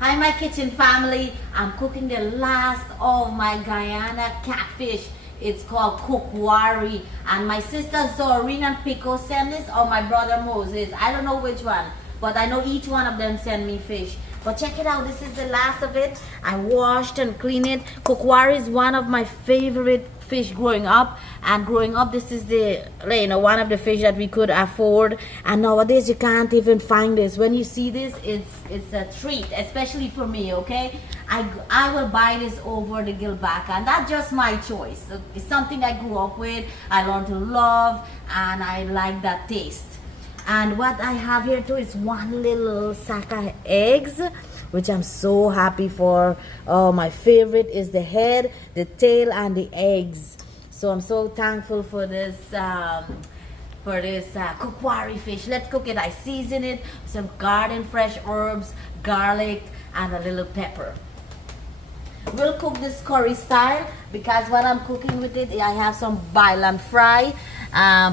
Hi my kitchen family, I'm cooking the last of my Guyana catfish. It's called Kakwari, and my sister Zoreen and Pico sent this, or my brother Moses. I don't know which one, but I know each one of them send me fish. But check it out, this is the last of it. I washed and cleaned it. Kakwari is one of my favorite fish growing up, and growing up this is the one of the fish that we could afford, and nowadays you can't even find this. When you see this, it's a treat, especially for me. Okay, I will buy this over the gilbaca, and that's just my choice. It's something I grew up with, I learned to love, and I like that taste. And what I have here too is one little sack of eggs, which I'm so happy for. Oh, my favorite is the head, the tail, and the eggs. So I'm so thankful for this Kakwari fish. Let's cook it. I season it with some garden fresh herbs, garlic, and a little pepper. We'll cook this curry style because what I'm cooking with it, I have some boil and fry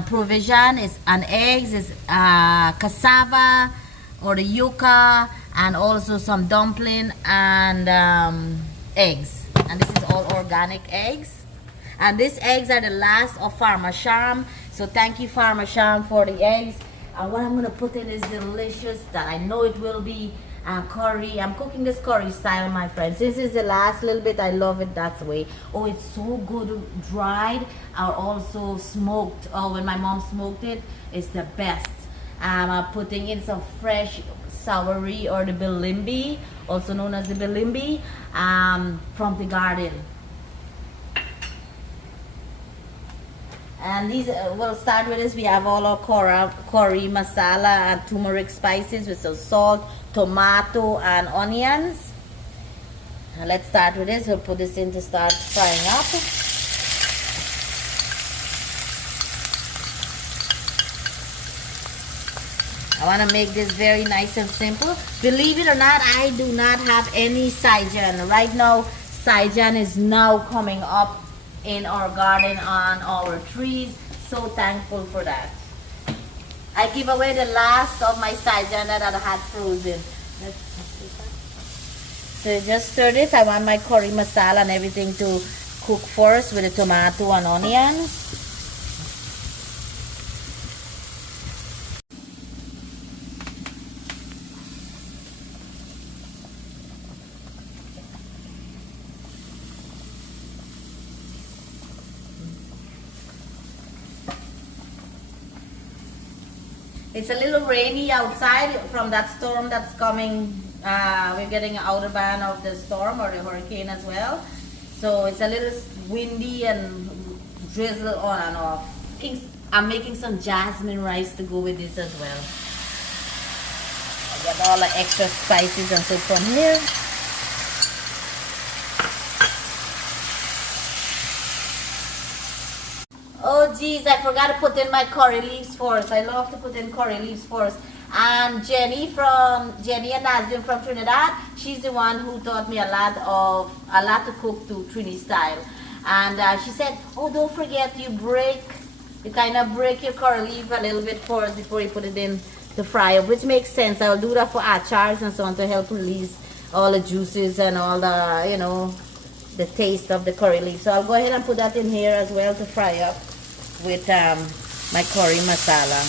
provision is and eggs, is cassava or the yuca, and also some dumpling and eggs. And this is all organic eggs. And these eggs are the last of Farmer Sham. So thank you, Farmer Sham, for the eggs. And what I'm going to put in is delicious, that I know it will be curry. I'm cooking this curry style, my friends. This is the last little bit. I love it that way. Oh, it's so good dried or also smoked. Oh, when my mom smoked it, it's the best. I'm putting in some fresh soury, or the bilimbi, also known as the bilimbi, from the garden. And these, we'll start with this. We have all our curry masala and turmeric spices with some salt, tomato, and onions. And let's start with this. We'll put this in to start frying up. I want to make this very nice and simple. Believe it or not, I do not have any saijan. Right now, saijan is now coming up in our garden on our trees. So thankful for that. I give away the last of my saijan that I had frozen. So just stir this. I want my curry masala and everything to cook first with the tomato and onions. It's a little rainy outside from that storm that's coming. We're getting out of band of the storm or the hurricane as well. So it's a little windy and drizzle on and off. I'm making some jasmine rice to go with this as well. I get all the extra spices and so from here. Oh geez, I forgot to put in my curry leaves first. I love to put in curry leaves first. And Jenny and Nazim from Trinidad, she's the one who taught me a lot to cook to Trini style. And she said, oh, don't forget you kind of break your curry leaf a little bit first before you put it in the fryer, which makes sense. I'll do that for achars and so on to help release all the juices and all the, the taste of the curry leaf. So I'll go ahead and put that in here as well to fry up with my curry masala.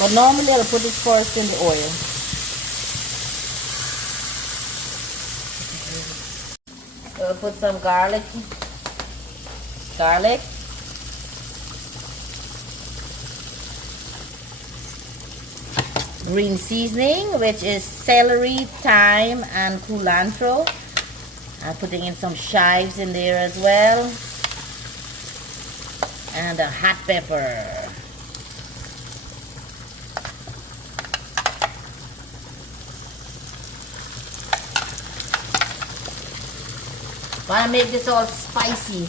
But normally I'll put it first in the oil. So I'll put some garlic, green seasoning, which is celery, thyme, and culantro. I'm putting in some chives in there as well, and a hot pepper. Want to make this all spicy.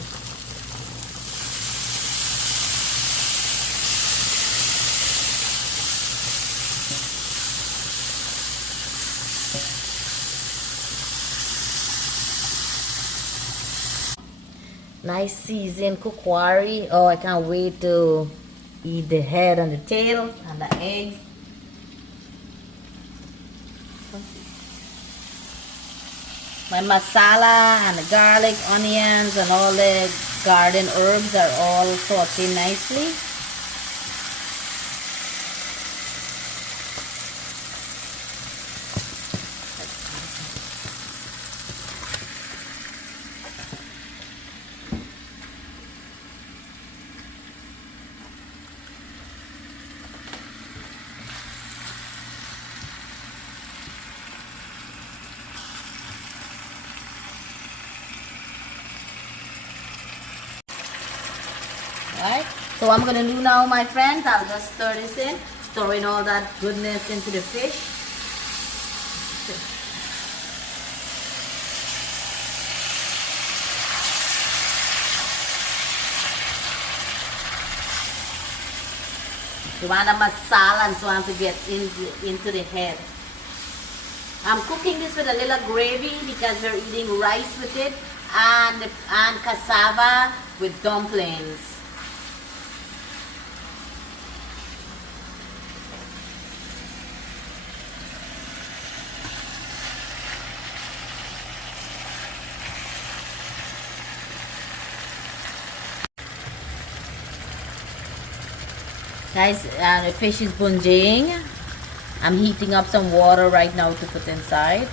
Nice seasoned Kakwari. Oh, I can't wait to eat the head and the tail and the eggs. My masala and the garlic, onions, and all the garden herbs are all sauteed nicely. Right? So what I'm going to do now, my friends, I'll just stir this in, stirring all that goodness into the fish. You want the masala and so on to get into the head. I'm cooking this with a little gravy because we're eating rice with it and cassava with dumplings. Guys, the fish is bungeing. I'm heating up some water right now to put inside.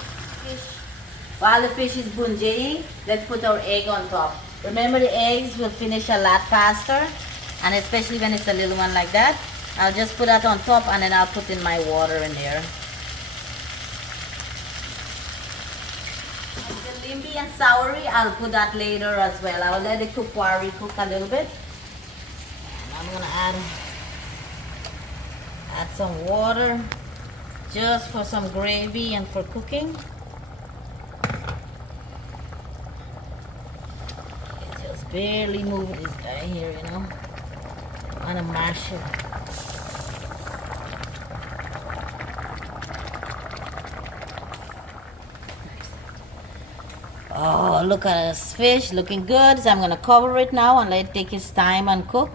While the fish is bungeing, let's put our egg on top. Remember, the eggs will finish a lot faster, and especially when it's a little one like that. I'll just put that on top and then I'll put in my water in there. The limbi and soury, I'll put that later as well. I will let the kakwari cook a little bit. And I'm gonna add some water just for some gravy and for cooking. Just barely move this guy here, you know. I want to mash it. Oh, look at this fish, looking good. So I'm going to cover it now and let it take its time and cook.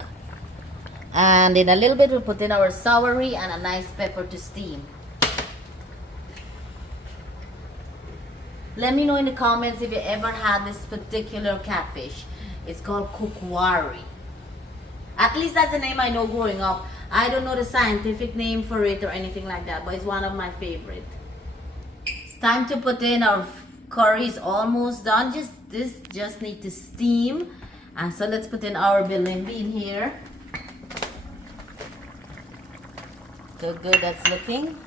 And in a little bit, we'll put in our soury and a nice pepper to steam. Let me know in the comments if you ever had this particular catfish. It's called Kakwari. At least that's the name I know growing up. I don't know the scientific name for it or anything like that, but it's one of my favorite. It's time to put in our curry. Is almost done. This just need to steam. And so let's put in our bilimbi in here. So good that's looking.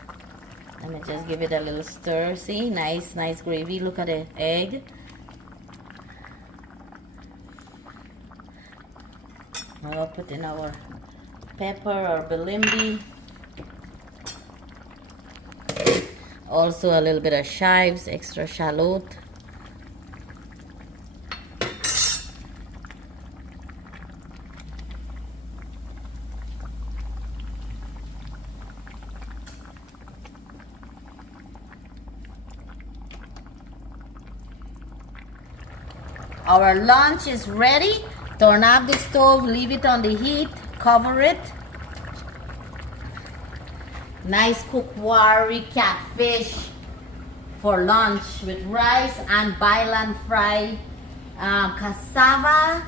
Let me just give it a little stir. See, nice gravy. Look at the egg. I'll put in our pepper or bilimbi. Also a little bit of chives, extra shallot. Our lunch is ready. Turn off the stove, leave it on the heat, cover it. Nice Kakwari catfish for lunch with rice and bailan fry, cassava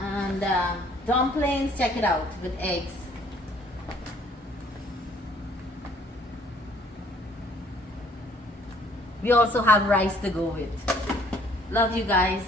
and dumplings. Check it out with eggs. We also have rice to go with. Love you guys.